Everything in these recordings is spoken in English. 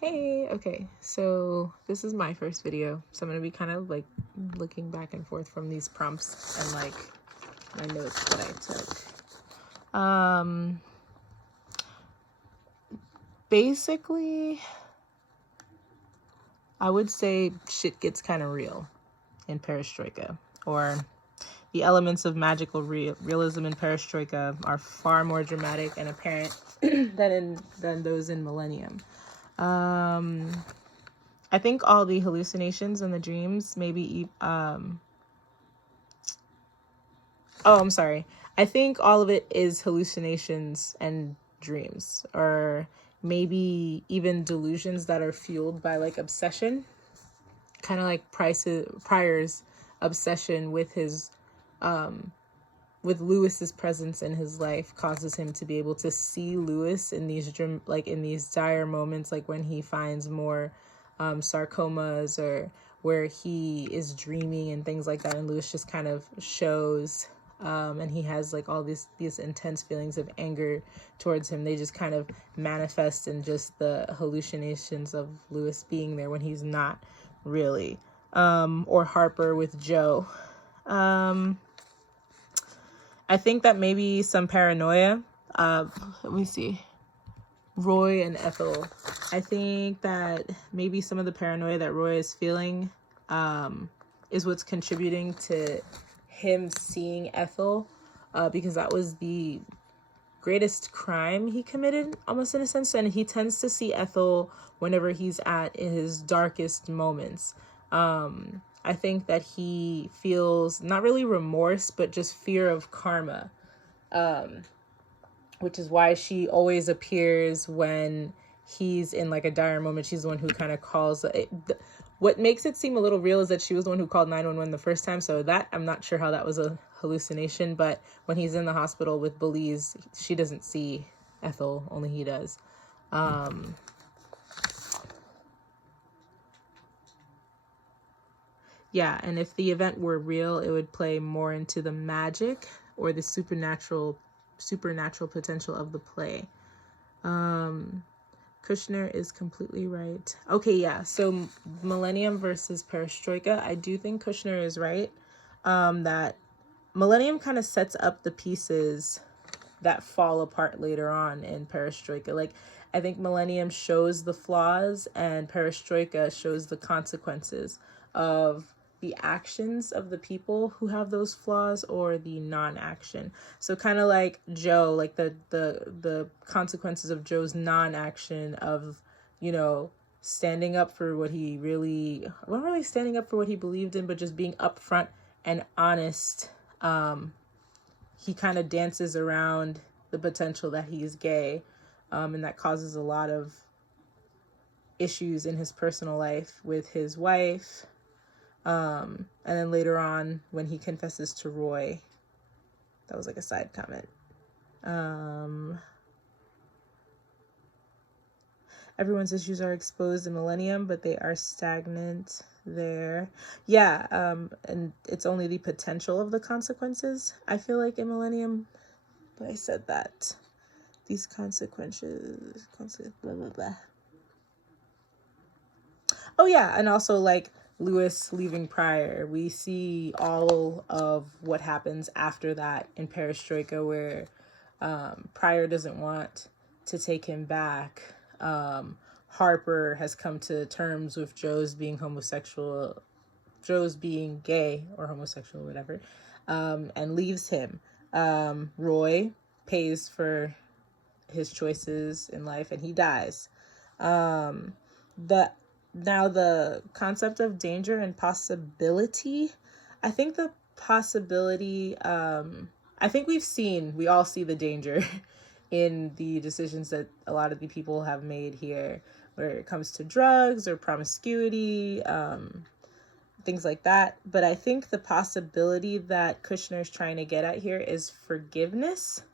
Hey, okay, so this is my first video, so I'm gonna be kind of like looking back and forth from these prompts and like my notes that I took. Basically, I would say shit gets kind of real in Perestroika, or the elements of magical realism in Perestroika are far more dramatic and apparent than those in Millennium. I think all the hallucinations and the dreams, I'm sorry. I think all of it is hallucinations and dreams, or maybe even delusions that are fueled by like obsession, kind of like Pryor's obsession with his with Lewis's presence in his life causes him to be able to see Lewis in these in these dire moments, like when he finds more sarcomas, or where he is dreaming and things like that, and Lewis just kind of shows and he has like all these intense feelings of anger towards him. They just kind of manifest in just the hallucinations of Lewis being there when he's not really. Or Harper with Joe. I think that maybe some paranoia. Let me see. Roy and Ethel. I think that maybe some of the paranoia that Roy is feeling is what's contributing to him seeing Ethel, because that was the greatest crime he committed, almost in a sense, and he tends to see Ethel whenever he's at his darkest moments. I think that he feels not really remorse, but just fear of karma, which is why she always appears when he's in like a dire moment. She's the one who kind of calls it. What makes it seem a little real is that she was the one who called 911 the first time. So that, I'm not sure how that was a hallucination, but when he's in the hospital with Belize, she doesn't see Ethel, only he does. Yeah, and if the event were real, it would play more into the magic or the supernatural potential of the play. Kushner is completely right. Okay, yeah. So Millennium versus Perestroika. I do think Kushner is right. That Millennium kind of sets up the pieces that fall apart later on in Perestroika. Like, I think Millennium shows the flaws and Perestroika shows the consequences of the actions of the people who have those flaws, or the non-action. So kind of like Joe, like the consequences of Joe's non-action of, standing up for what he really, well, not really standing up for what he believed in, but just being upfront and honest. He kind of dances around the potential that he's gay, and that causes a lot of issues in his personal life with his wife. And then later on, when he confesses to Roy, that was like a side comment. Everyone's issues are exposed in Millennium, but they are stagnant there. Yeah, and it's only the potential of the consequences, I feel like, in Millennium. But I said that. These consequences, blah, blah, blah. Oh, yeah, and also, like, Lewis leaving Pryor. We see all of what happens after that in Perestroika, where Pryor doesn't want to take him back. Harper has come to terms with Joe's being gay or homosexual, whatever, and leaves him. Roy pays for his choices in life and he dies. Now the concept of danger and possibility, I think the possibility, I think we all see the danger in the decisions that a lot of the people have made here, where it comes to drugs or promiscuity, things like that. But I think the possibility that Kushner's trying to get at here is forgiveness.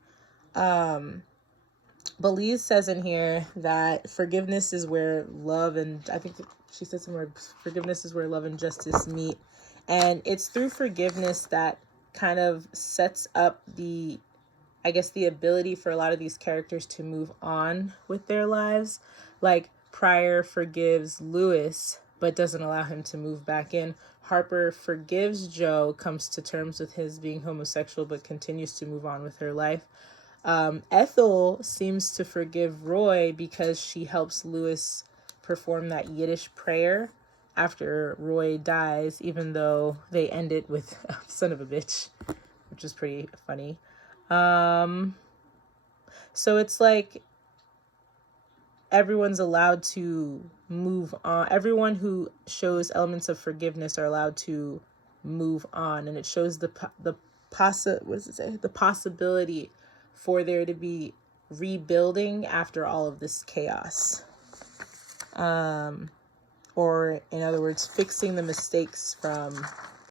Belize says in here that forgiveness is where love and, I think she said somewhere, forgiveness is where love and justice meet. And it's through forgiveness that kind of sets up the ability for a lot of these characters to move on with their lives. Like, Pryor forgives Lewis, but doesn't allow him to move back in. Harper forgives Joe, comes to terms with his being homosexual, but continues to move on with her life. Ethel seems to forgive Roy because she helps Lewis perform that Yiddish prayer after Roy dies, even though they end it with son of a bitch, which is pretty funny. So it's like everyone's allowed to move on. Everyone who shows elements of forgiveness are allowed to move on, and it shows the possibility for there to be rebuilding after all of this chaos. Or in other words, fixing the mistakes from